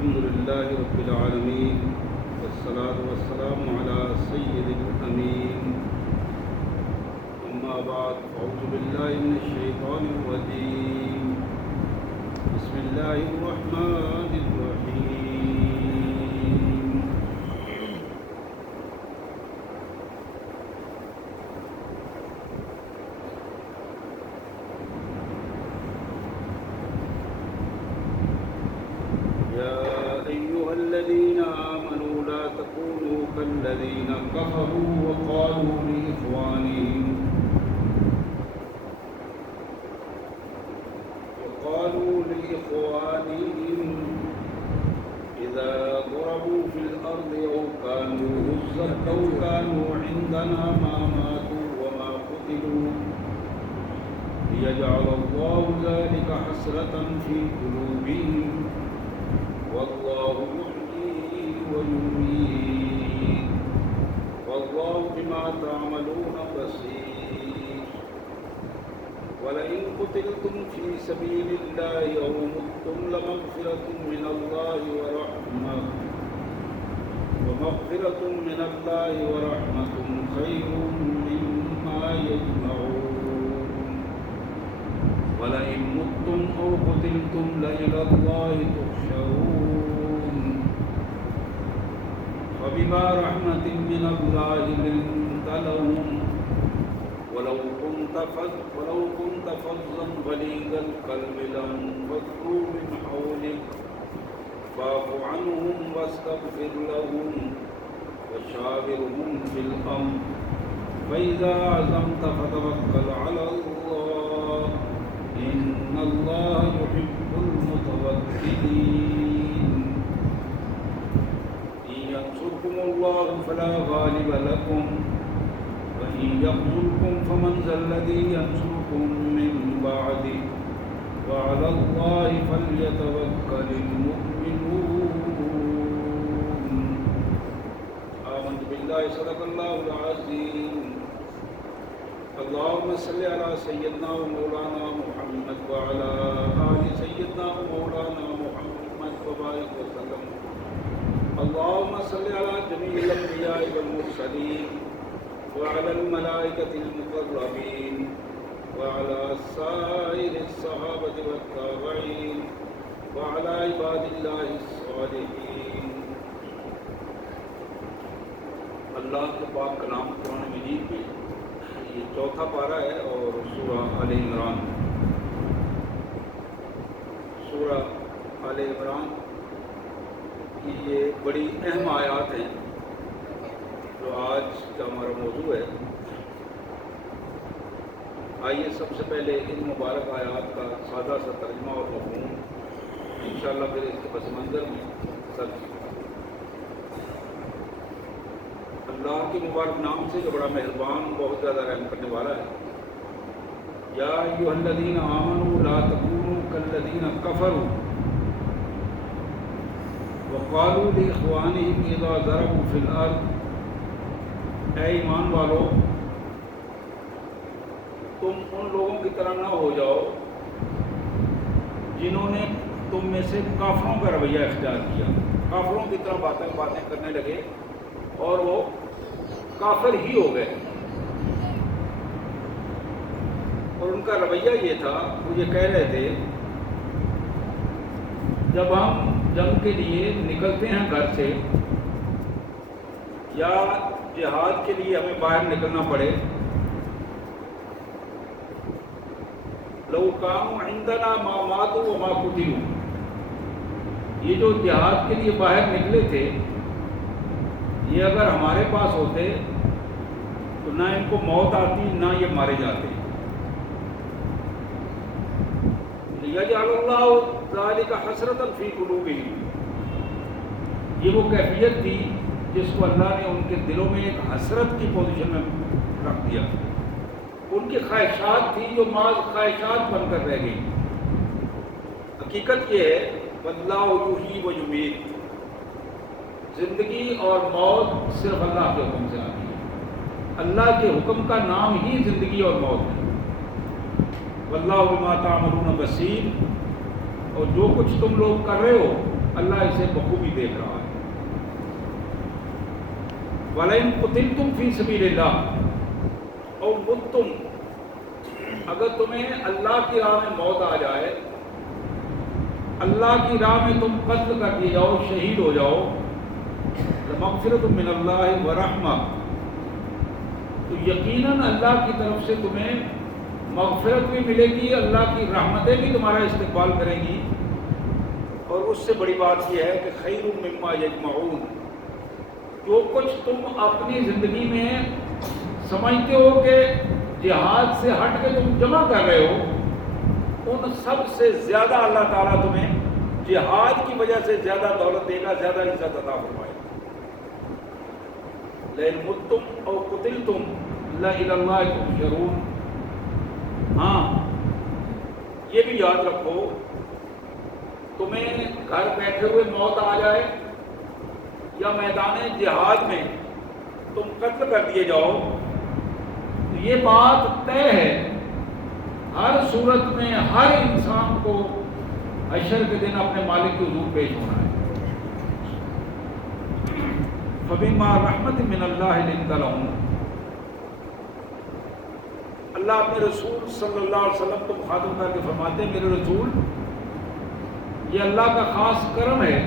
الحمد لله رب العالمين والصلاة والسلام على سيد الأمين أما بعد أعوذ بالله من الشيطان الرجيم بسم الله الرحمن الرحيم يا أيها الذين آمنوا لا تكونوا كالذين كفروا وقالوا لإخوانهم إذا ضربوا في الأرض أو كانوا غزا أو كانوا عندنا ما ماتوا وما قتلوا ليجعل الله ذلك حسرة في قلوبهم والله يحيي ويميت والله بما تعملون بصير ولئن قتلتم في سبيل الله أو متم لمغفرة من الله ورحمة خير مما يجمعون ولئن متم أو قتلتم لإلى الله تحشرون فبما رحمة من الله لنت لهم ولو كنت فظا غليظ القلب لانفضوا من حولك فاعف عنهم واستغفر لهم وشاورهم في الأمر فإذا عزمت فتوكل على الله إن الله يحب المتوكلين إن ينصركم الله فلا غالب لكم وإن يخذلكم فمن ذا الذي ينصركم من بعده وعلى الله فليتوكل المؤمنون آمنت بالله صدق الله العظيم اللهم صل على سيدنا ومولانا محمد وعلى آل سيدنا ومولانا محمد وبارك وسلم اللهم صل على جميع الأنبياء والمرسلين وعلى الملائكة المقربين وعلى سائر الصحابة والتابعين وعلى عباد الله الصالحين اللہ کے پاک کلام قرآن مجید میں یہ چوتھا پارہ ہے اور سورہ آل عمران کی یہ بڑی اہم آیات ہیں جو آج کا ہمارا موضوع ہے۔ آئیے سب سے پہلے ان مبارک آیات کا سادہ سا ترجمہ اور مفہوم انشاءاللہ پھر اس کے پس منظر میں سب اللہ کے مبارک نام سے جو بڑا مہربان بہت زیادہ رحم کرنے والا ہے۔ یا ایھا الذین آمنوا لا تکونوا کالذین کفروا وقالوا لاخوانہم اذا ضربوا فی الارض، اے ایمان والو تم ان لوگوں کی طرح نہ ہو جاؤ جنہوں نے تم میں سے کافروں کا رویہ اختیار کیا، کافروں کی طرح باتیں کرنے لگے اور وہ کافر ہی ہو گئے۔ اور ان کا رویہ یہ تھا، وہ یہ کہہ رہے تھے جب ہم جنگ کے لیے نکلتے ہیں گھر سے یا جہاد کے لیے ہمیں باہر نکلنا پڑے، لو کانوا عندنا ما ماتوا وما قتلوا، یہ جو جہاد کے لیے باہر نکلے تھے یہ اگر ہمارے پاس ہوتے تو نہ ان کو موت آتی نہ یہ مارے جاتے۔ لیجعل اللہ ذلک حسرۃ فی قلوبہم، یہ وہ کیفیت تھی جس کو اللہ نے ان کے دلوں میں ایک حسرت کی پوزیشن میں رکھ دیا، ان کی خواہشات تھی جو محض خواہشات بن کر رہ گئی۔ حقیقت یہ ہے واللہ یحیی و یمیت، زندگی اور موت صرف اللہ کے حکم سے آتی ہے، اللہ کے حکم کا نام ہی زندگی اور موت ہے۔ واللہ بما تعملون بصیر، اور جو کچھ تم لوگ کر رہے ہو اللہ اسے بخوبی دیکھ رہا ہے. وَلَئِن قُتِلْتُمْ فِي سَبِيلِ اللَّهِ اور مُتْتُمْ اگر تمہیں اللہ کی راہ میں موت آ جائے، اللہ کی راہ میں تم قتل کر دیے جاؤ، شہید ہو جاؤ، لَمَغْفِرَةٌ مِّنَ اللَّهِ وَرَحْمَةٌ تو یقیناً اللہ کی طرف سے تمہیں مغفرت بھی ملے گی، اللہ کی رحمتیں بھی تمہارا استقبال کریں گی. اور اس سے بڑی بات یہ ہے کہ خیر مما یجمعون جو کچھ تم اپنی زندگی میں سمجھتے ہو کہ جہاد سے ہٹ کے تم جمع کر رہے ہو، ان سب سے زیادہ اللہ تعالیٰ تمہیں جہاد کی وجہ سے زیادہ دولت دے گا، زیادہ عزت عطا فرمائے گا. لئن متم او قتلتم لإلی اللہ تحشرون. ہاں یہ بھی یاد رکھو، تمہیں گھر بیٹھے ہوئے موت آ جائے یا میدان جہاد میں تم قتل کر دیے جاؤ، تو یہ بات طے ہے ہر صورت میں ہر انسان کو حشر کے دن اپنے مالک کے حضور پیش ہونا ہے. فَبِمَا رَحْمَةٍ مِّنَ اللَّهِ لِنتَ لَهُمْ اللہ اپنے رسول صلی اللہ علیہ وسلم کو مخاطب کر کے فرماتے ہیں، میرے رسول یہ اللہ کا خاص کرم ہے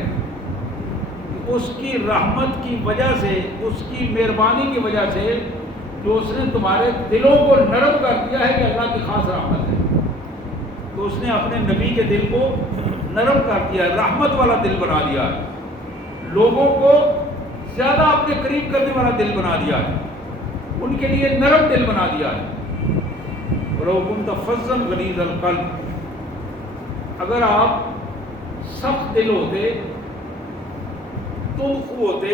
کہ اس کی رحمت کی وجہ سے، اس کی مہربانی کی وجہ سے جو اس نے تمہارے دلوں کو نرم کر دیا ہے کہ اللہ کی خاص رحمت ہے، تو اس نے اپنے نبی کے دل کو نرم کر دیا ہے، رحمت والا دل بنا دیا ہے، لوگوں کو زیادہ اپنے قریب کرنے والا دل بنا دیا ہے، ان کے لیے نرم دل بنا دیا ہے. وَلَوْ كُنْتَ فَظًّا غَلِيظَ الْقَلْبِ اگر آپ سخت دل ہوتے، تم خو ہوتے،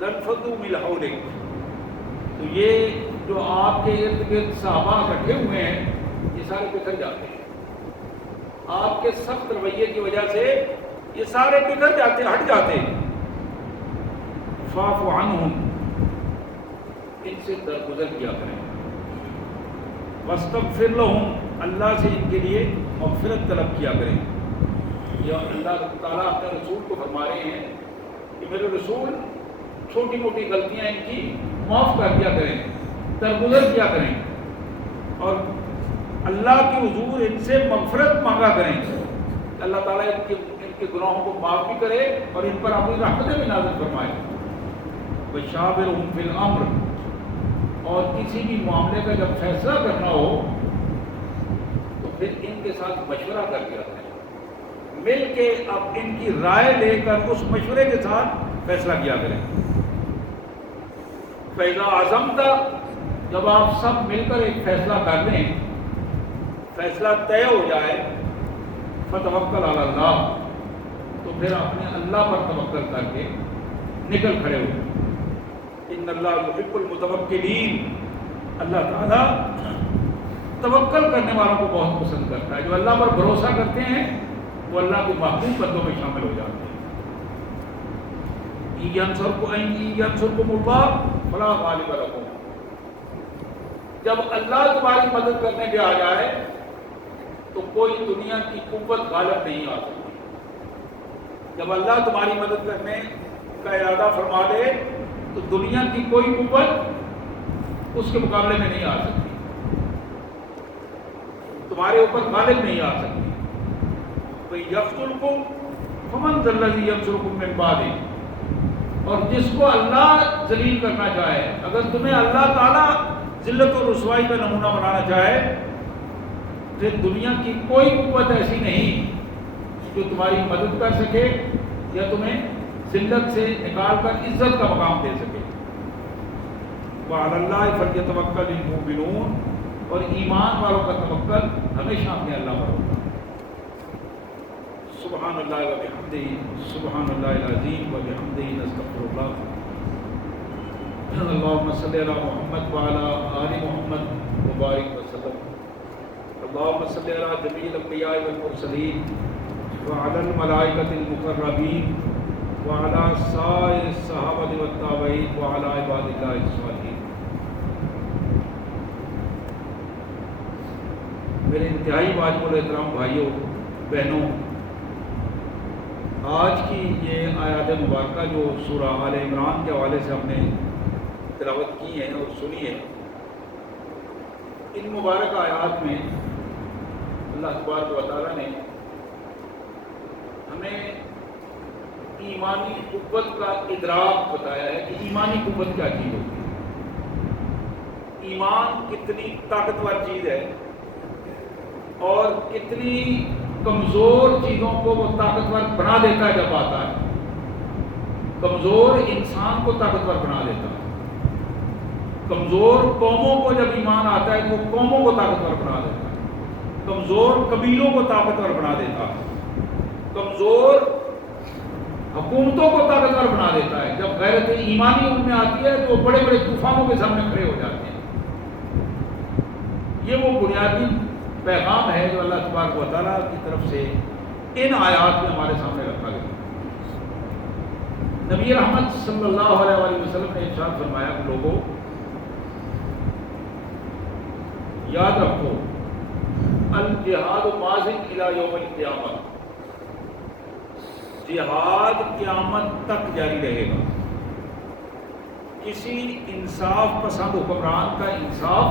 لَانفَضُّوا مِنْ حَوْلِكَ تو یہ جو آپ کے ارد گرد صحابہ اکٹھے ہوئے ہیں یہ سارے بکھر جاتے ہیں. آپ کے سخت رویے کی وجہ سے یہ سارے بکھر جاتے، ہٹ جاتے. فَاعْفُ عَنْهُمْ ان سے درگزر کیا کریں. وَاسْتَغْفِرْ لَهُمْ اللہ سے ان کے لیے مغفرت طلب کیا کریں. یہ اللہ تعالیٰ اپنے رسول کو فرما رہے ہیں کہ میرے رسول چھوٹی موٹی غلطیاں ان کی معاف کر دیا کریں، درگزر کیا کریں، اور اللہ کے حضور ان سے مغفرت مانگا کریں. اللہ تعالیٰ ان کے گناہوں کو معاف بھی کرے اور ان پر اپنی رحمتیں بھی نازل فرمائے. وَشَاوِرْهُمْ فِي الْأَمْرِ اور کسی بھی معاملے کا جب فیصلہ کرنا ہو تو پھر ان کے ساتھ مشورہ کر کے رکھیں، مل کے اب ان کی رائے لے کر اس مشورے کے ساتھ فیصلہ کیا کریں. فَإِذَا عَزَمْتَ جب آپ سب مل کر ایک فیصلہ کر لیں، فیصلہ طے ہو جائے، فَتَوَكَّلْ عَلَى اللَّهِ تو پھر اپنے اللہ پر توکل کر کے نکل کھڑے ہو. ان اللہ یحب المتوکلین اللہ تعالیٰ توکل کرنے والوں کو بہت پسند کرتا ہے. جو اللہ پر بھروسہ کرتے ہیں وہ اللہ کے محبوب بندوں میں شامل ہو جاتے ہیں. ینصرکم اللہ فلا غالب لکم جب اللہ تمہاری مدد کرنے پہ آ جائے تو کوئی دنیا کی قوت غالب نہیں آ سکتی. جب اللہ تمہاری مدد کرنے کا ارادہ فرما دے تو دنیا کی کوئی قوت اس کے مقابلے میں نہیں آ سکتی، تمہارے اوپر غالب نہیں آ سکتی. یقتلکم فمن ذا الذی ینصرکم من بعدہ اور جس کو اللہ ذلیل کرنا چاہے، اگر تمہیں اللہ تعالیٰ ذلت و رسوائی کا نمونہ بنانا چاہے پھر دنیا کی کوئی قوت ایسی نہیں جو تمہاری مدد کر سکے یا تمہیں ذلت سے نکال کر عزت کا مقام دے سکے. وعلی اللہ فلیتوکل المؤمنون اور ایمان والوں کا توکل ہمیشہ اپنے اللہ پر ہوگا. سبحان اللہ و بحمدہ سبحان اللہ العظیم و بحمدہ نستغفر اللہ. اللہم صلی علی محمد وعلی آل محمد وبارک وسلم. اللہم صلی علی جمیع الانبیاء والمرسلین وعلی الملائکۃ المقربین وعلی سائر الصحابۃ والتابعین وعلی عباد اللہ الصالحین. میرے انتہائی واجب الاحترام بھائیوں بہنوں، آج کی یہ آیات مبارکہ جو سورہ آل عمران کے حوالے سے ہم نے تلاوت کی ہیں اور سنی ہے، ان مبارک آیات میں اللہ تبارک و تعالیٰ نے ہمیں ایمانی قوت کا ادراک بتایا ہے کہ ایمانی قوت کیا چیز ہوتی ہے، ایمان کتنی طاقتور چیز ہے اور کتنی کمزور چیزوں کو وہ طاقتور بنا دیتا ہے جب آتا ہے۔ کمزور انسان کو طاقتور بنا دیتا ہے، کمزور قوموں کو جب ایمان آتا ہے تو وہ قوموں کو طاقتور بنا دیتا ہے، کمزور قبیلوں کو طاقتور بنا دیتا ہے، کمزور حکومتوں کو طاقتور بنا دیتا ہے۔ جب غیرت ایمانی ان میں آتی ہے تو وہ بڑے بڑے طوفانوں کے سامنے کھڑے ہو جاتے ہیں۔ یہ وہ بنیادی پیغام ہے جو اللہ تبارک و تعالیٰ کی طرف سے ان آیات میں ہمارے سامنے رکھا گیا۔ نبی رحمت صلی اللہ علیہ وآلہ وسلم نے ارشاد فرمایا کہ لوگوں یاد رکھو الجہاد ماضٍ الی یوم القیامہ، جہاد قیامت تک جاری رہے گا۔ کسی انصاف پسند حکمران کا انصاف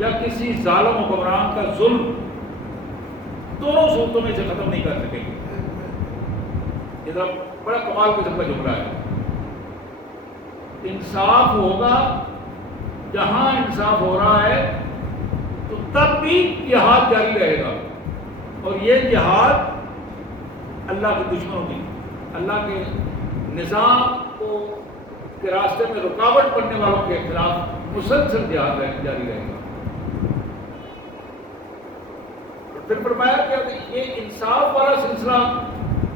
یا کسی ظالم حکمران کا ظلم دونوں صورتوں میں سے ختم نہیں کر سکیں گے۔ یہ ذرا بڑا کمال قسم کا جملہ ہے۔ انصاف ہوگا جہاں انصاف ہو رہا ہے تو تب بھی جہاد جاری رہے گا، اور یہ جہاد اللہ کے دشمنوں کی، اللہ کے نظام کو کے راستے میں رکاوٹ بننے والوں کے خلاف مسلسل جہاد جاری رہے گا۔ پھر فرمایا کہ یہ انصاف والا سلسلہ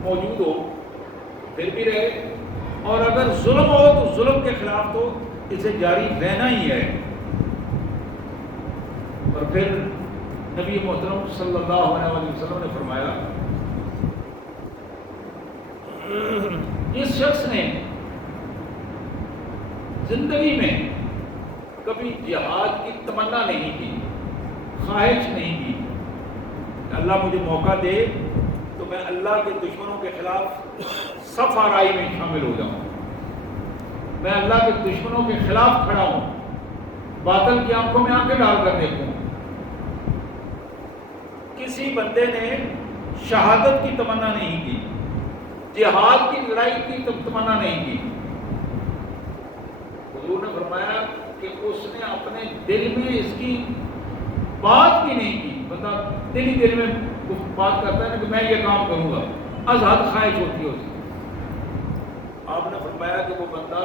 موجود ہو پھر بھی رہے، اور اگر ظلم ہو تو ظلم کے خلاف تو اسے جاری رہنا ہی ہے۔ اور پھر نبی محترم صلی اللہ علیہ وسلم نے فرمایا جس شخص نے زندگی میں کبھی جہاد کی تمنا نہیں کی، خواہش نہیں کی، اللہ مجھے موقع دے تو میں اللہ کے دشمنوں کے خلاف صف آرائی میں شامل ہو جاؤں، میں اللہ کے دشمنوں کے خلاف کھڑا ہوں، باطل کی آنکھوں میں آنکھیں ڈال کر دیکھوں۔ کسی بندے نے شہادت کی تمنا نہیں کی، جہاد کی لڑائی کی تمنا نہیں کی، حضور نے فرمایا کہ اس نے اپنے دل میں اس کی بات بھی نہیں کی۔ بندہ دل ہی دل میں بات کرتا ہے کہ میں یہ کام کروں گا، از حد خواہش ہوتی ہے اس کی۔ آپ نے فرمایا کہ وہ بندہ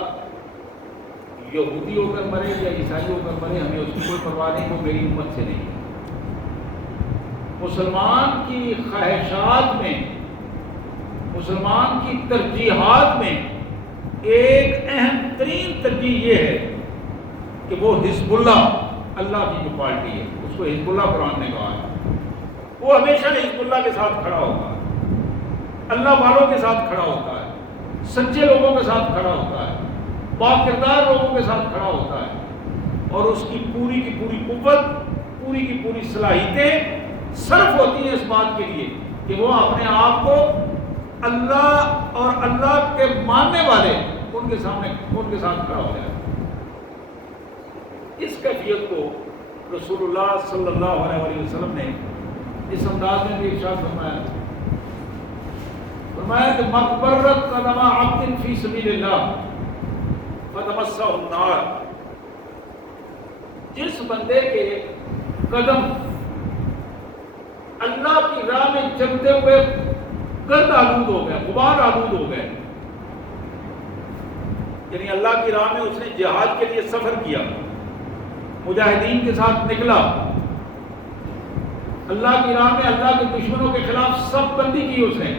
یہودی ہو کر مرے یا عیسائی ہو کر مرے، ہمیں اس کی کوئی پرواہ نہیں، وہ میری امت سے نہیں۔ مسلمان کی خواہشات میں، مسلمان کی ترجیحات میں ایک اہم ترین ترجیح یہ ہے کہ وہ حزب اللہ، اللہ کی جو پارٹی ہے اس کو حزب اللہ قرآن نے کہا ہے، وہ ہمیشہ حزب اللہ کے ساتھ کھڑا ہوتا ہے، اللہ والوں کے ساتھ کھڑا ہوتا ہے، سچے لوگوں کے ساتھ کھڑا ہوتا ہے، پاک کردار لوگوں کے ساتھ کھڑا ہوتا ہے، اور اس کی پوری کی پوری قوت، پوری کی پوری صلاحیتیں صرف ہوتی ہیں اس بات کے لیے کہ وہ اپنے آپ کو اللہ اور اللہ کے ماننے والے ان کے سامنے ان کے ساتھ کھڑا ہو جائے۔ اس کیفیت کو رسول اللہ صلی اللہ علیہ وسلم نے اس انداز میں بھی ارشاد فرمایا کہ مقبرت قدم عبد فی سبیل اللہ فتمسہ النار، جس بندے کے قدم اللہ کی راہ میں چلتے ہوئے گرد آلود ہو گئے، غبار آلود ہو گئے، یعنی اللہ کی راہ میں اس نے جہاد کے لیے سفر کیا، مجاہدین کے ساتھ نکلا، اللہ کی راہ میں اللہ کے دشمنوں کے خلاف صف بندی کی اس نے۔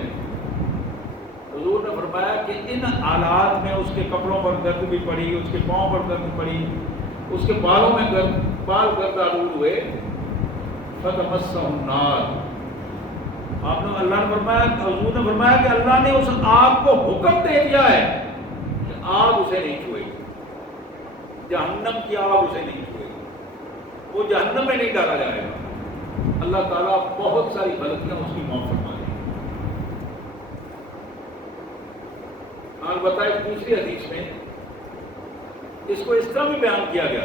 حضور نے فرمایا کہ ان حالات میں اس کے کپڑوں پر گرد بھی پڑی، اس کے پاؤں پر گرد پڑی، اس کے بالوں میں بال گرد آلود ہوئے، فتمسہ النار، آپ نے اللہ نے فرمایا، حضور نے فرمایا کہ اللہ نے اس آگ کو حکم دے دیا ہے کہ آگ اسے نہیں چھوئے گی، جہنم کی آگ اسے نہیں چھوئے گی، وہ جہنم میں نہیں ڈالا جائے گا۔ اللہ تعالیٰ بہت ساری غلطیاں اس کی معاف فرما دیں۔ البتہ ایک دوسری حدیث میں اس کو اس طرح بھی بیان کیا گیا،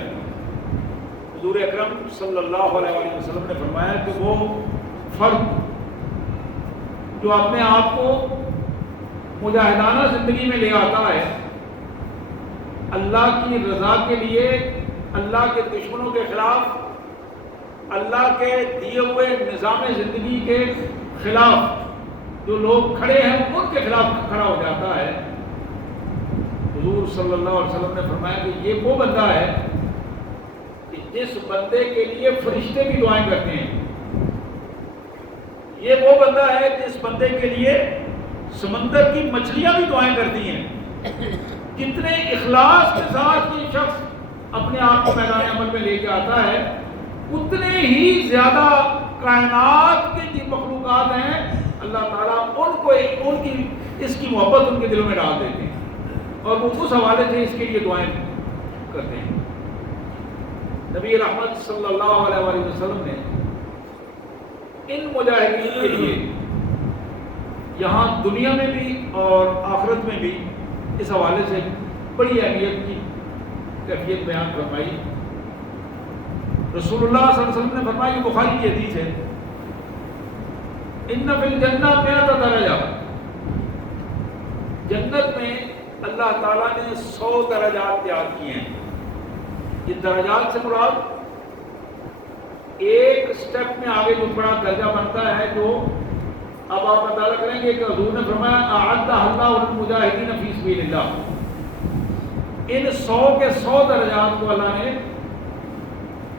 حضور اکرم صلی اللہ علیہ وآلہ وسلم نے فرمایا کہ وہ فرد جو اپنے آپ کو مجاہدانہ زندگی میں لے آتا ہے اللہ کی رضا کے لیے، اللہ کے دشمنوں کے خلاف، اللہ کے دیے ہوئے نظام زندگی کے خلاف جو لوگ کھڑے ہیں ان کے خلاف کھڑا ہو جاتا ہے، حضور صلی اللہ علیہ وسلم نے فرمایا کہ یہ وہ بندہ ہے کہ جس بندے کے لیے فرشتے بھی دعائیں کرتے ہیں، یہ وہ بندہ ہے جس بندے کے لیے سمندر کی مچھلیاں بھی دعائیں کرتی ہیں۔ جتنے اخلاص کے ساتھ یہ شخص اپنے آپ کو میدان عمل میں لے کے آتا ہے، اتنے ہی زیادہ کائنات کے جو مخلوقات ہیں اللہ تعالیٰ ان کی اس کی محبت ان کے دلوں میں ڈال دیتے ہیں اور وہ اس حوالے سے اس کے لیے دعائیں کرتے ہیں۔ نبی رحمت صلی اللہ علیہ وآلہ وسلم نے ان مجاہدین کے لیے یہاں دنیا میں بھی اور آخرت میں بھی اس حوالے سے بڑی اہمیت کی کیفیت بیان فرمائی۔ رسول اللہ صلی اللہ علیہ وسلم نے فرمایا، بخاری کی حدیث ہے، ان فی الجنہ 100 درجہ، جنت میں اللہ تعالیٰ نے 100 درجات تیار کیے ہیں۔ یہ درجات سے مراد ایک سٹیپ میں آگے جو بڑا درجہ بنتا ہے، جو اب آپ اندازہ کریں گے کہ حضور نے فرمایا اعد اللہ للمجاہدین فی سبیل اللہ، ان 100 کے 100 درجات کو اللہ نے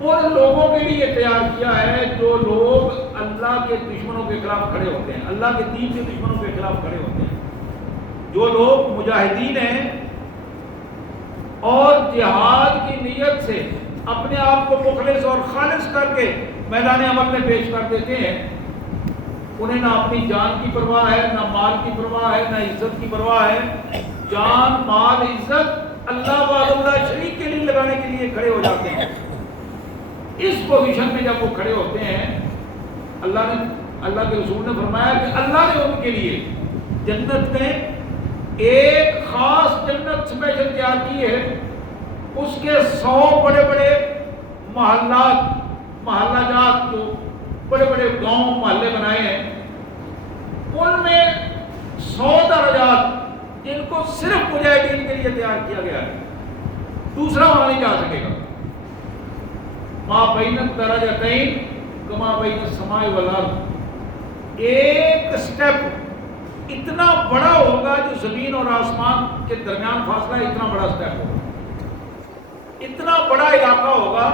ان لوگوں کے لیے تیار کیا ہے جو لوگ اللہ کے دشمنوں کے خلاف کھڑے ہوتے ہیں، اللہ کے دین کے دشمنوں کے خلاف کھڑے ہوتے ہیں، جو لوگ مجاہدین ہیں اور جہاد کی نیت سے اپنے آپ کو مخلص اور خالص کر کے میدان عمل میں پیش کر دیتے ہیں، انہیں نہ اپنی جان کی پرواہ ہے، نہ مال کی پرواہ ہے، نہ عزت کی پرواہ ہے، جان مال عزت اللہ اللہ شریک کے لیے لگانے کے لیے کھڑے ہو جاتے ہیں۔ اس پوزیشن میں جب وہ کھڑے ہوتے ہیں، اللہ کے رسول نے فرمایا کہ اللہ نے ان کے لیے جنت میں ایک خاص جنت اسپیشل تیار کی ہے، اس کے 100 بڑے بڑے محلہ جات جو بڑے بڑے گاؤں محلے بنائے ہیں، ان میں 100 درجات جن کو صرف مجاہدین کے لیے تیار کیا گیا ہے، دوسرا وہاں نہیں جا سکے گا۔ ما بین الدرجتین کما بین السماء والارض، ایک سٹیپ اتنا بڑا ہوگا جو زمین اور آسمان کے درمیان فاصلہ ہے، اتنا بڑا سٹیپ ہوگا، اتنا بڑا علاقہ ہوگا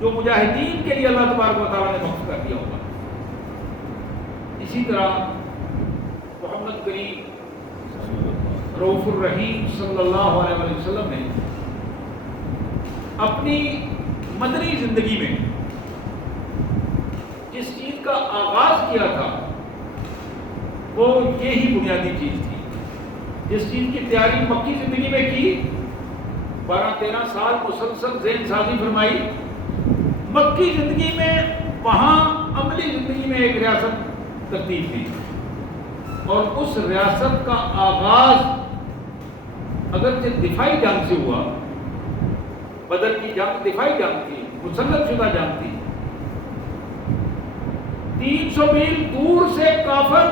جو مجاہدین کے لیے اللہ تبارک و تعالیٰ نے وقف کر دیا ہوگا۔ اسی طرح محمد کریم رؤوف الرحیم صلی اللہ علیہ وسلم نے اپنی مدنی زندگی میں جس چیز کا آغاز کیا تھا وہ یہی بنیادی چیز تھی، جس چیز کی تیاری مکی زندگی میں کی، 12-13 سال مسلسل ذہن سازی فرمائی مکی زندگی میں، وہاں عملی زندگی میں ایک ریاست ترتیب دی، اور اس ریاست کا آغاز اگرچہ دفاعی جنگ سے ہوا، بدر کی جنگ دفاعی جنگ تھی، مسلط شدہ جنگ تھی، 300 میل دور سے کافر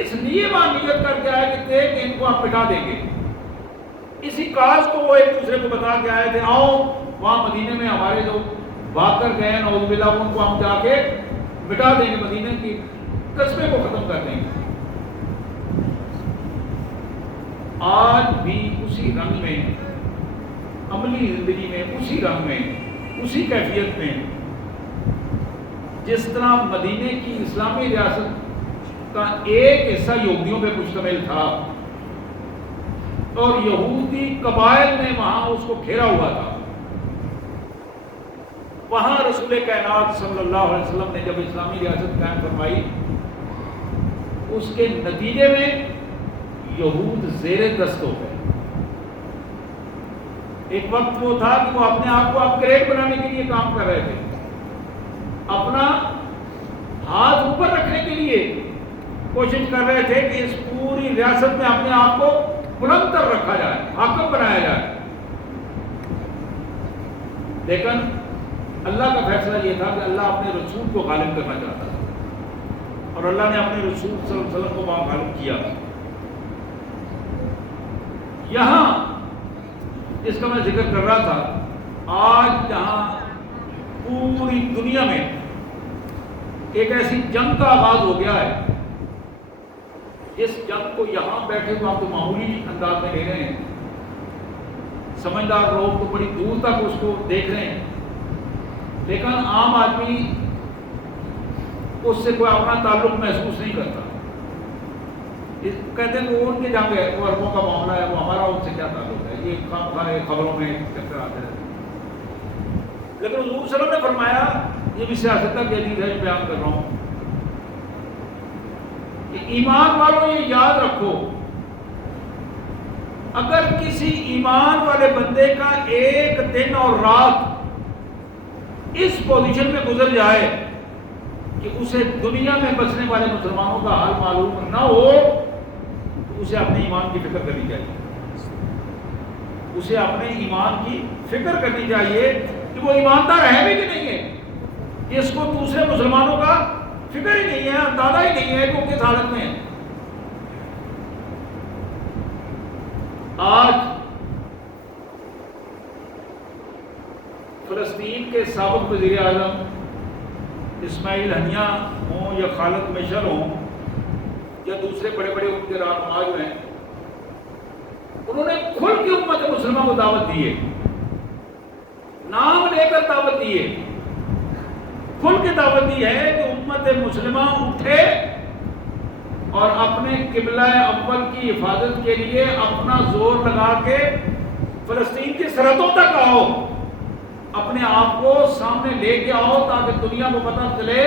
اس لیے وہاں نیت کر کے آئے کہ ان کو آپ مٹا دیں گے، اسی کاز کو وہ ایک دوسرے کو بتا کے آئے تھے، آؤ وہاں مدینے میں ہمارے جو بھاگ کر گئے نعوذ باللہ ان کو ہم جا کے مٹا دیں گے، مدینے کی قصبے کو ختم کر دیں گے۔ آج بھی اسی رنگ میں، عملی زندگی میں اسی رنگ میں، اسی کیفیت میں، جس طرح مدینے کی اسلامی ریاست کا ایک حصہ یہودیوں پہ مشتمل تھا اور یہودی قبائل نے وہاں اس کو گھیرا ہوا تھا، وہاں رسول کائنات صلی اللہ علیہ وسلم نے جب اسلامی ریاست قائم فرمائی، اس کے نتیجے میں یہود زیر دست ہو گئے۔ ایک وقت وہ تھا کہ وہ اپنے آپ کو اپگریڈ بنانے کے لیے کام کر رہے تھے، اپنا ہاتھ اوپر رکھنے کے لیے کوشش کر رہے تھے کہ اس پوری ریاست میں اپنے آپ کو بلند تر رکھا جائے، حاکم بنایا جائے. لیکن اللہ کا فیصلہ یہ تھا کہ اللہ اپنے رسول کو غالب کرنا چاہتا تھا، اور اللہ نے اپنے رسول صلی اللہ علیہ وسلم کو وہاں غالب کیا. یہاں جس کا میں ذکر کر رہا تھا، آج جہاں پوری دنیا میں ایک ایسی جنگ کا آغاز ہو گیا ہے، اس جنگ کو یہاں بیٹھے تو آپ تو معمولی انداز میں لے رہے ہیں، سمجھدار لوگ تو بڑی دور تک اس کو دیکھ رہے ہیں، لیکن عام آدمی اس سے کوئی اپنا تعلق محسوس نہیں کرتا. کہتے ہیں کہ وہ ان کی جنگ ہے، وہ عربوں کا معاملہ ہے، وہ ہمارا ان سے کیا تعلق ہے، یہ خبروں میں چکر آتے رہتے ہیں. لیکن حضور صلی اللہ علیہ وسلم نے فرمایا، یہ بھی سیاست کا حدیث ہے جو بیان کر رہا ہوں، کہ ایمان والوں یہ یاد رکھو، اگر کسی ایمان والے بندے کا ایک دن اور رات اس پوزیشن میں گزر جائے کہ اسے دنیا میں بسنے والے مسلمانوں کا حال معلوم نہ ہو، تو اسے اپنے ایمان کی فکر کرنی چاہیے. اسے اپنے ایمان کی فکر کرنی چاہیے کہ وہ ایماندار ہے بھی کہ نہیں ہے. اس کو دوسرے مسلمانوں کا فکر ہی نہیں ہے، اندازہ ہی نہیں ہے کہ وہ کس حالت میں ہے. آج فلسطین کے سابق وزیر اعظم اسماعیل ہنیہ ہوں یا خالد مشر ہوں یا دوسرے بڑے بڑے ان کے رہنما جو ہیں، انہوں نے کھل کے امت مسلمہ کو دعوت دی ہے، نام لے کر دعوت دی ہے، کھل کے دعوت دی ہے کہ امت مسلمہ اٹھے اور اپنے قبلہ اول کی حفاظت کے لیے اپنا زور لگا کے فلسطین کی سرحدوں تک آؤ، اپنے آپ کو سامنے لے کے آؤ، تاکہ دنیا کو پتہ چلے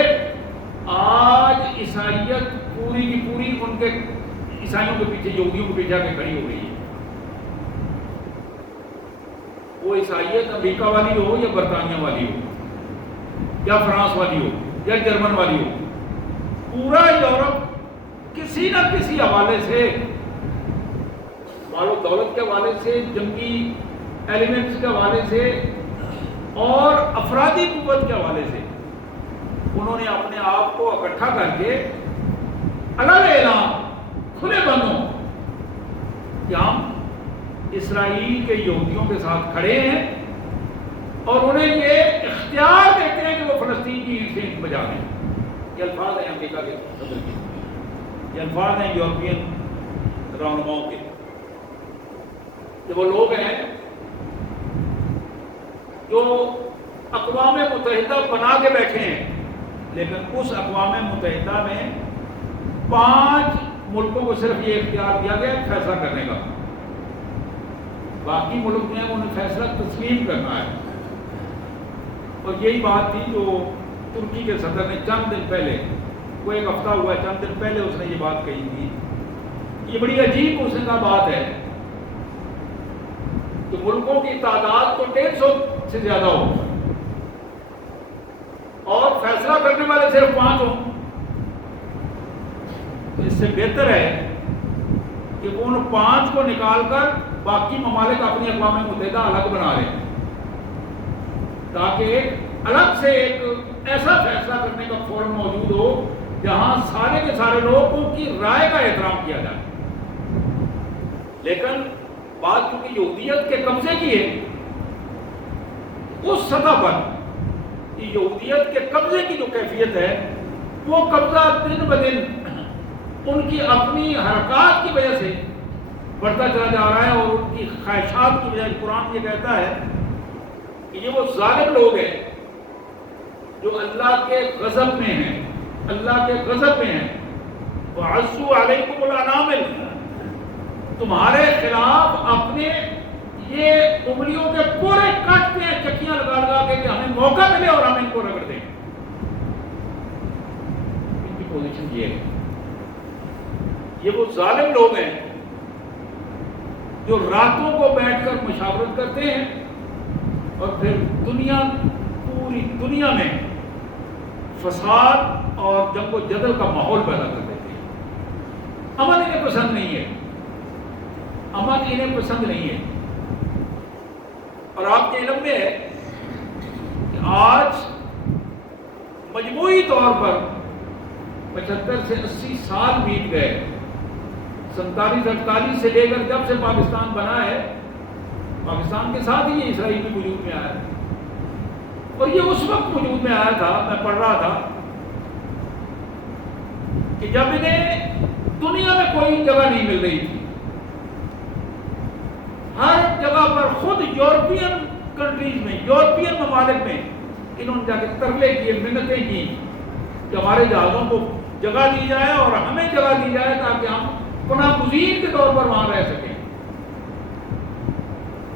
آج عیسائیت پوری کی پوری ان کے عیسائیوں کے پیچھے، یہودیوں کے پیچھے کے کھڑی ہو گئی ہے. وہ عیسائیت امریکہ والی ہو یا برطانیہ والی ہو یا فرانس والی ہو یا جرمن والی ہو، پورا یورپ کسی نہ کسی حوالے سے، مال و دولت کے حوالے سے، جنگی ایلیمنٹس کے حوالے سے اور افرادی قوت کے حوالے سے انہوں نے اپنے آپ کو اکٹھا کر کے الگ اعلان کھلے بندوں کہ ہم اسرائیل کے یہودیوں کے ساتھ کھڑے ہیں، اور انہیں یہ اختیار دیتے ہیں کہ وہ فلسطین کی اینٹ سے اینٹ بجا دیں. یہ الفاظ ہیں امریکہ کے صدر کے، یہ الفاظ ہیں یورپین رہنماؤں کے، کہ وہ لوگ ہیں جو اقوام متحدہ بنا کے بیٹھے ہیں، لیکن اس اقوام متحدہ میں 5 ملکوں کو صرف یہ اختیار دیا گیا فیصلہ کرنے کا، باقی ملک میں انہیں فیصلہ تسلیم کرنا ہے. اور یہی بات تھی جو ترکی کے صدر نے چند دن پہلے، وہ ایک ہفتہ ہوا ہے، چند دن پہلے اس نے یہ بات کہی تھی. یہ بڑی عجیب اس کا بات ہے کہ ملکوں کی تعداد تو 150 سے زیادہ ہو اور فیصلہ کرنے والے صرف 5 ہوں. اس سے بہتر ہے کہ ان 5 کو نکال کر باقی ممالک اپنی اقوام متحدہ الگ بنا لیں، تاکہ الگ سے ایک ایسا فیصلہ کرنے کا فورم موجود ہو جہاں سارے کے سارے لوگوں کی رائے کا احترام کیا جائے. لیکن بات چونکہ یہودیت کے قبضے کی ہے، اس سطح پر یہودیت کے قبضے کی جو کیفیت ہے وہ قبضہ دن بدن ان کی اپنی حرکات کی وجہ سے بڑھتا چلا جا رہا ہے، اور ان کی خواہشات کی وجہ سے قرآن یہ کہتا ہے کہ یہ وہ ظالم لوگ ہیں جو اللہ کے غضب میں ہیں، اللہ کے غضب میں ہیں. وَعَزُّوا عَلَيْكُمُ الْأَنَامِلَ، تمہارے خلاف اپنے یہ انگلیوں کے پورے کاٹتے ہیں چکیاں لگا لگا کے کہ ہمیں موقع ملے اور ہم ان کو رگڑ دیں. ان کی پوزیشن یہ ہے. یہ وہ ظالم لوگ ہیں جو راتوں کو بیٹھ کر مشاورت کرتے ہیں اور پھر پوری دنیا میں فساد اور جنگ و جدل کا ماحول پیدا کر دیتے ہیں. امن انہیں پسند نہیں ہے. امن حکومت انہیں پسند نہیں ہے. اور آپ کے علم میں ہے کہ آج مجموعی طور پر 75 سے 80 سال بیت گئے. 47-48 سے لے کر جب سے پاکستان بنا ہے، پاکستان کے ساتھ ہی یہ اسرائیل بھی وجود میں آیا ہے. اور یہ اس وقت وجود میں آیا تھا، میں پڑھ رہا تھا کہ جب انہیں دنیا میں کوئی جگہ نہیں مل رہی تھی. ہر جگہ پر خود یورپین کنٹریز میں، یورپین ممالک میں انہوں نے جا کے ترلے کیے، منتیں کی کہ ہمارے جہازوں کو جگہ دی جائے اور ہمیں جگہ دی جائے تاکہ ہم پناہ گزین کے طور پر وہاں رہ سکیں.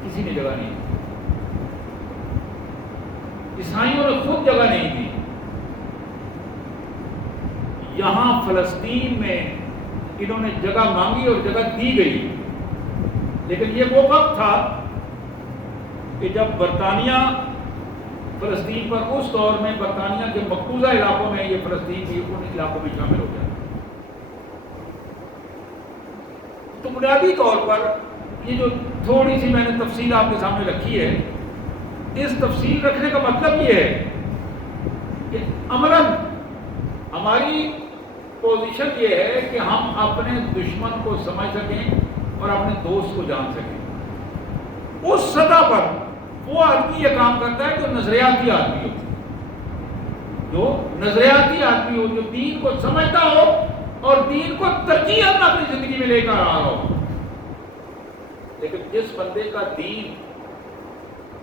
کسی نے جگہ نہیں دی. عیسائیوں نے خود جگہ نہیں دی. یہاں فلسطین میں انہوں نے جگہ مانگی اور جگہ دی گئی. لیکن یہ وہ وقت تھا کہ جب برطانیہ فلسطین پر، اس دور میں برطانیہ کے مقبوضہ علاقوں میں یہ فلسطین بھی ان علاقوں میں شامل ہو گیا. تو بنیادی طور پر یہ جو تھوڑی سی میں نے تفصیل آپ کے سامنے رکھی ہے، اس تفصیل رکھنے کا مطلب یہ ہے کہ عملاً ہماری پوزیشن یہ ہے کہ ہم اپنے دشمن کو سمجھ سکیں اور اپنے دوست کو جان سکیں. اس سطح پر وہ آدمی یہ کام کرتا ہے جو نظریاتی آدمی ہو، جو نظریاتی آدمی ہو، جو دین کو سمجھتا ہو اور دین کو ترجیح اپنی زندگی میں لے کر آ رہا ہو. لیکن جس بندے کا دین،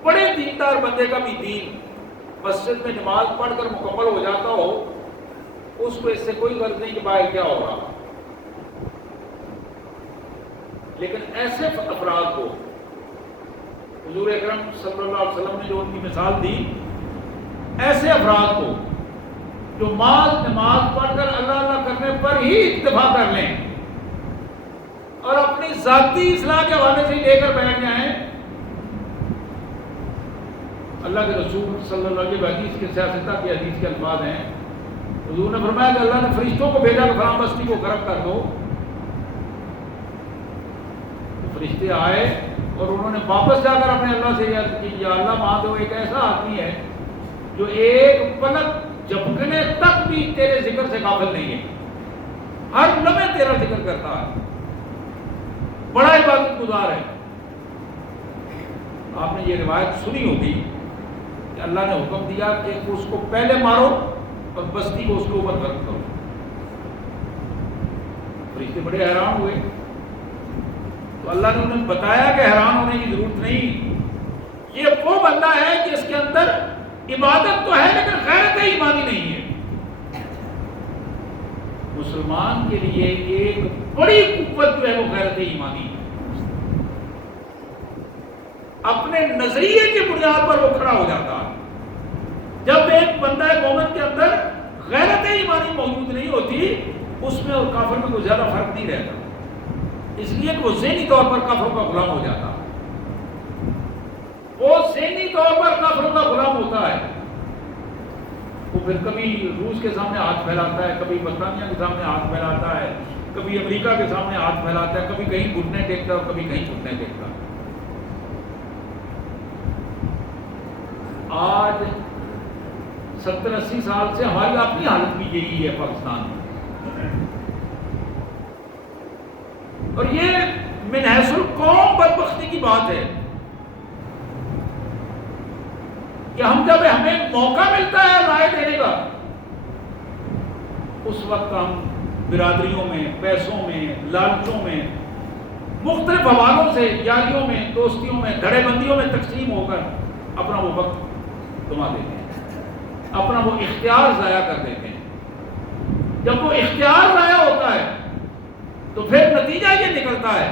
بڑے دیندار بندے کا بھی دین مسجد میں نماز پڑھ کر مکمل ہو جاتا ہو، اس کو اس سے کوئی غرض نہیں کہ باہر کیا ہو رہا. لیکن ایسے افراد کو حضور اکرم صلی اللہ علیہ وسلم نے جو ان کی مثال دی، ایسے افراد کو جو نماز پڑھ کر اللہ اللہ کرنے پر ہی اکتفا کر لیں اور اپنی ذاتی اصلاح کے حوالے سے لے کر بیٹھ جائیں. اللہ کے رسول صلی اللہ علیہ وسلم حدیث کے سیاستہ کی حدیث کے الفاظ ہیں. حضور نے فرمایا کہ اللہ نے فرشتوں کو بھیجا کہ فلاں بستی کو غرق کر دو. فرشتے آئے اور انہوں نے واپس جا کر اپنے اللہ سے عرض کی، یا اللہ وہاں تو ایک ایسا آدمی ہے جو ایک پلک جھپکنے تک بھی تیرے ذکر سے غافل نہیں ہے، ہر لمحے تیرا ذکر کرتا ہے، بڑا عبادت گزار ہے. آپ نے یہ روایت سنی ہوگی کہ اللہ نے حکم دیا کہ اس کو پہلے مارو اور بستی کو اس کے اوپر غرق کرو. فرشتے بڑے حیران ہوئے. تو اللہ نے انہیں بتایا کہ حیران ہونے کی ضرورت نہیں، یہ وہ بندہ ہے جس کے اندر عبادت تو ہے لیکن غیرت ایمانی نہیں ہے. مسلمان کے لیے ایک بڑی قوت جو ہے وہ غیرت ایمانی ہے. اپنے نظریے کی بنیاد پر وہ کھڑا ہو جاتا ہے. جب ایک بندہ مومن کے اندر غیرت ایمانی موجود نہیں ہوتی، اس میں اور کافر میں کوئی زیادہ فرق نہیں رہتا، اس لیے کہ وہ ذہنی طور پر کافروں کا غلام ہو جاتا ہے. وہ ذہنی طور پر کافروں کا غلام ہوتا ہے. وہ پھر کبھی روس کے سامنے ہاتھ پھیلاتا ہے، کبھی برطانیہ کے سامنے ہاتھ پھیلاتا ہے، کبھی امریکہ کے سامنے ہاتھ پھیلاتا ہے، کبھی کہیں گھٹنے ٹیکتا ہے اور کبھی کہیں گھٹنے ٹیکتا ہے. آج 70-80 سال سے ہماری اپنی حالت بھی یہی ہے پاکستان میں. اور یہ من حیث القوم بدبختی کی بات ہے کہ جب ہمیں موقع ملتا ہے رائے دینے کا، اس وقت ہم برادریوں میں، پیسوں میں، لالچوں میں، مختلف حوالوں سے، یاریوں میں، دوستیوں میں، دھڑے بندیوں میں تقسیم ہو کر اپنا وہ وقت گنوا دیتے ہیں، اپنا وہ اختیار ضائع کر دیتے ہیں. جب وہ اختیار ضائع ہوتا ہے تو پھر نتیجہ یہ نکلتا ہے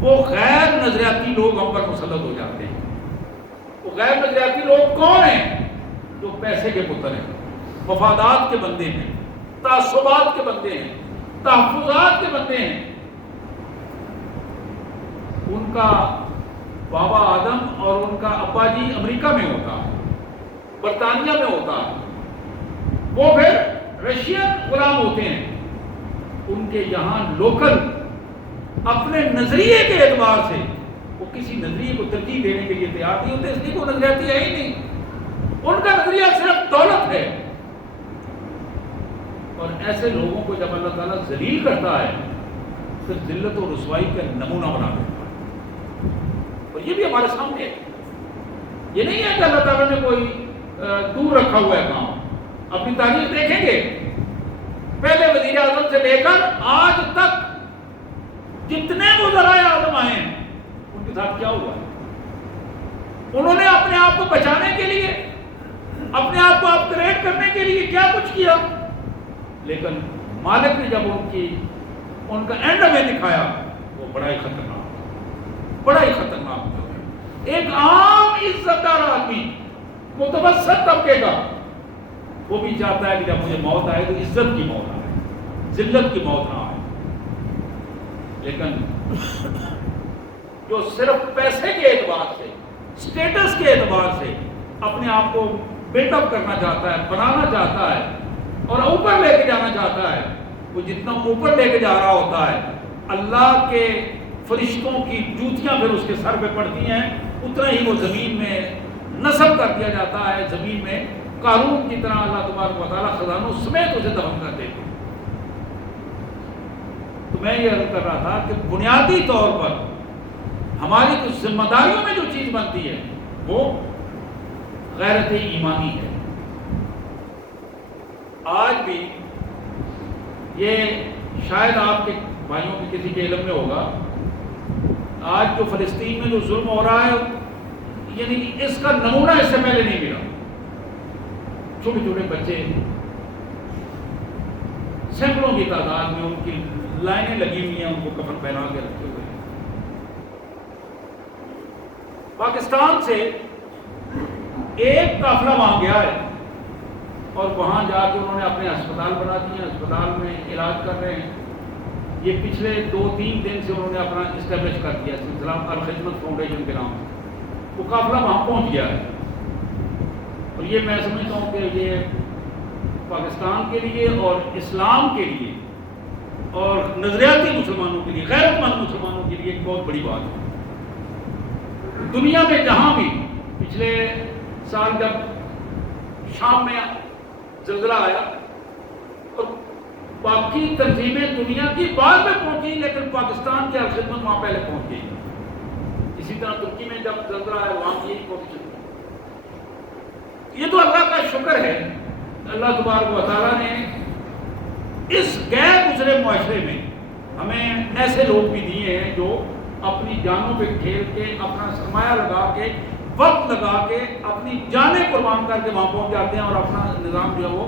وہ غیر نظریاتی لوگ ہم پر مسلط ہو جاتے ہیں. وہ غیر نظریاتی لوگ کون ہیں؟ جو پیسے کے پتر ہیں، مفادات کے بندے ہیں، تعصبات کے بندے ہیں، تحفظات کے بندے ہیں. ان کا بابا آدم اور ان کا ابا جی امریکہ میں ہوتا ہے، برطانیہ میں ہوتا ہے، وہ پھر رشین غلام ہوتے ہیں. ان کے یہاں لوکل اپنے نظریے کے اعتبار سے وہ کسی نظریے کو ترجیح دینے کے لیے تیار نہیں ہوتے، اس لیے وہ نظریاتی ہے ہی نہیں، ان کا نظریہ صرف دولت ہے۔ اور ایسے لوگوں کو جب اللہ تعالیٰ ذلیل کرتا ہے پھر ذلت و رسوائی کا نمونہ بنا دیتا ہے، اور یہ بھی ہمارے سامنے ہے۔ یہ نہیں ہے کہ اللہ تعالیٰ نے کوئی دور رکھا ہوا ہے کام، اپنی تاریخ دیکھیں گے، پہلے وزیر اعظم سے لے کر آج تک جتنے وزرائے اعظم آئے ہیں ان کے ساتھ کیا ہوا ہے؟ انہوں نے اپنے آپ کو بچانے کے لیے، اپنے آپ کو اپ گریڈ کرنے کے لیے کیا کچھ کیا، لیکن مالک نے جب ان کا اینڈ ہمیں دکھایا وہ بڑا ہی خطرناک، بڑا ہی خطرناک تھا۔ ایک عام عزت دار آدمی متوسط طبقے کا وہ بھی چاہتا ہے کہ جب مجھے موت آئے تو عزت کی موت آئے، ذلت کی موت نہ آئے، لیکن جو صرف پیسے کے اعتبار سے، سٹیٹس کے اعتبار سے اپنے آپ کو بلڈ اپ کرنا چاہتا ہے، بنانا چاہتا ہے اور اوپر لے کے جانا چاہتا ہے، وہ جتنا اوپر لے کے جا رہا ہوتا ہے اللہ کے فرشتوں کی جوتیاں پھر اس کے سر پہ پڑتی ہیں، اتنا ہی وہ زمین میں نصب کر دیا جاتا ہے، زمین میں قارون کی طرح اللہ تبارک و تعالیٰ خزانوں سمیت اسے دفن کر دیتے ہیں۔ تو میں یہ عرض کر رہا تھا کہ بنیادی طور پر ہماری جو ذمہ داریوں میں جو چیز بنتی ہے وہ غیرت ایمانی ہے۔ آج بھی یہ شاید آپ کے بھائیوں کے کسی کے علم میں ہوگا، آج جو فلسطین میں جو ظلم ہو رہا ہے یعنی اس کا نمونہ اس سے پہلے نہیں ملا۔ چھوٹے چھوٹے بچے سینکڑوں کی تعداد میں، ان کی لائنیں لگی ہوئی ہیں، ان کو کفن پہنا کے رکھے ہوئے ہیں۔ پاکستان سے ایک قافلہ وہاں گیا ہے اور وہاں جا کے انہوں نے اپنے ہسپتال بنا دیے ہیں، ہسپتال میں علاج کر رہے ہیں۔ یہ پچھلے 2-3 دن سے انہوں نے اپنا اسٹیبلش کر دیا سلسلہ الخدمت فاؤنڈیشن کے نام سے۔ وہ قافلہ وہاں پہنچ گیا ہے اور یہ میں سمجھتا ہوں کہ یہ پاکستان کے لیے اور اسلام کے لیے اور نظریاتی مسلمانوں کے لیے، غیرت مند مسلمانوں کے لیے ایک بہت بڑی بات ہے۔ دنیا میں جہاں بھی پچھلے سال جب شام میں زلزلہ آیا اور باقی تنظیمیں دنیا کی بعد میں پہنچی لیکن پاکستان کی الخدمت وہاں پہلے پہنچ گئی۔ اسی طرح ترکی میں جب زلزلہ آیا وہاں کی ایک پوزیشن۔ یہ تو اللہ کا شکر ہے، اللہ تبارک و تعالیٰ نے اس غیر گزرے معاشرے میں ہمیں ایسے لوگ بھی دیے ہیں جو اپنی جانوں پہ کھیل کے، اپنا سرمایہ لگا کے، وقت لگا کے، اپنی جانیں قربان کر کے وہاں پہنچ جاتے ہیں اور اپنا نظام جو ہے وہ